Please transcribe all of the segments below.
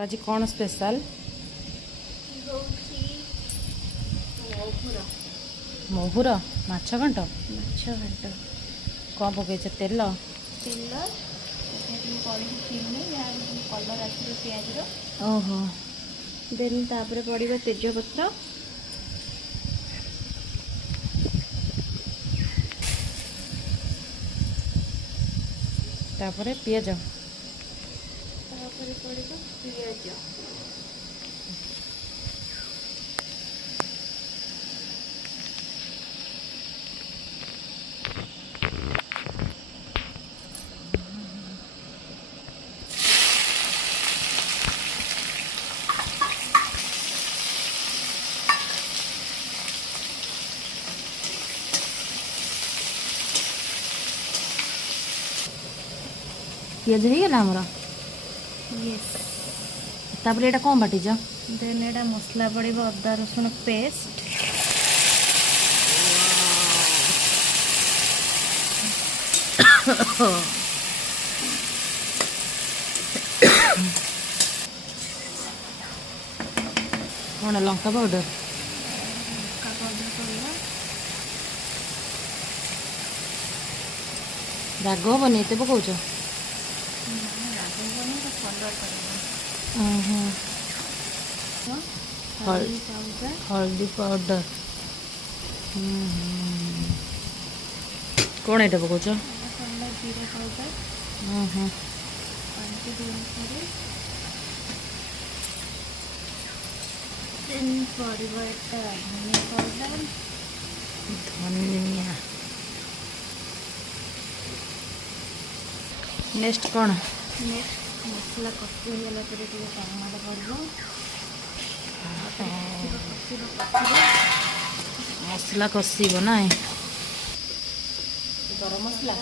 आज कौन स्पेशल मोहुर माछ घंट कौन पकई तेल कलर आस पिज ओहो देन तापर पड़े तेजपत्र तापर पियाज तापर पड़े पिज पियाज हो गला आमर यस तापर एटा कौन बाटिज देन एटा मसला पड़े अदा रसुण पेस्ट कौन लंका पाउडर राग हेनी एत पकाच हल्दी पाउडर कौन एटा पकाच जीरा पाउडर धनिया पाउडर धनिया नेक्स्ट कौन नेक्स्ट मसला कषि होला टमाटो पड़ो मसला कषिब ना गरम मसला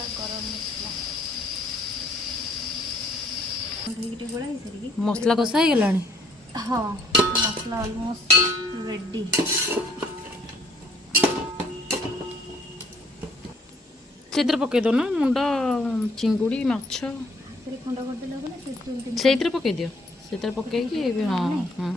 मसला कषा हो गला हाँ मसला ऑलमोस्ट रेडी से पकई दो ना मुंडा चिंगुड़ी माछ खंडा करदे से पकई दियो से पकई हाँ हाँ